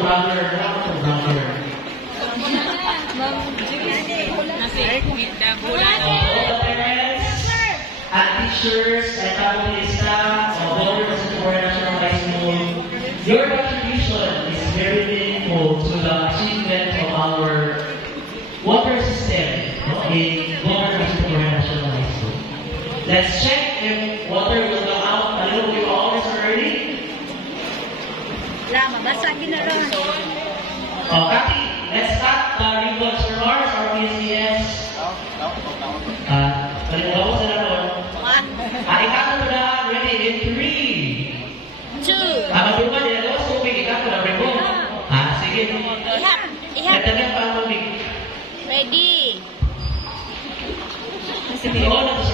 brother. All the parents and teachers and faculty staff of Water Support National High School, your contribution is very meaningful to the achievement of our water system in Water Support National High School. Let's check if water will go out a little bit always early. Kaki, let's start the rewards for Mars or PCS. Palimugaw sa nanon. Ikaw na ready in 3, 2. Magbuka din ako, subig. Ikaw na rebo. Sige. Nagdagan pa ang tubig. Ready. Sige, all of us,